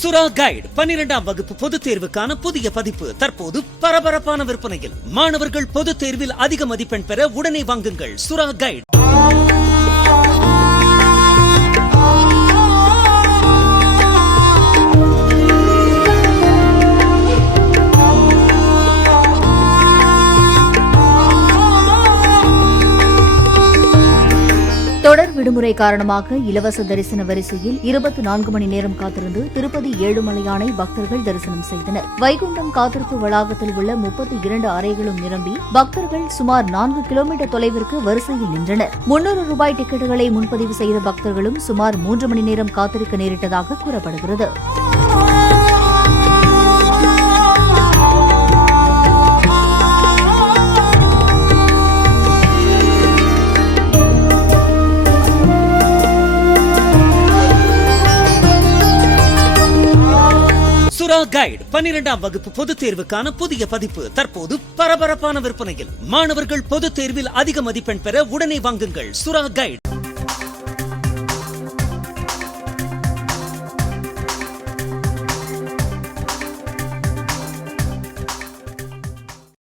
சுறா கைடு 12ஆம் வகுப்பு பொதுத் தேர்வுக்கான புதிய பதிப்பு தற்போது பரபரப்பான விற்பனையில். மாணவர்கள் பொதுத் தேர்வில் அதிக மதிப்பெண் பெற உடனே வாங்குங்கள் சுறா கைடு. தொடர் விடுமுறை காரணமாக இலவச தரிசன வரிசையில் 24 மணி நேரம் காத்திருந்து திருப்பதி ஏழுமலையானை பக்தர்கள் தரிசனம் செய்தனர். வைகுண்டம் காத்திருப்பு வளாகத்தில் உள்ள 32 அறைகளும் நிரம்பி பக்தர்கள் சுமார் 4 கிலோமீட்டர் தொலைவிற்கு வரிசையில் நின்றனர். 300 ரூபாய் டிக்கெட்டுகளை முன்பதிவு செய்த பக்தர்களும் சுமார் 3 மணி நேரம் காத்திருக்க நேரிட்டதாக கூறப்படுகிறது. சுறா கைடு 12ஆம் வகுப்பு பொதுத் தேர்வுக்கான புதிய பதிப்பு தற்போது பரபரப்பான விற்பனையில். மாணவர்கள் பொதுத் தேர்வில் அதிக மதிப்பெண் பெற உடனே வாங்குங்கள் சுறா கைடு.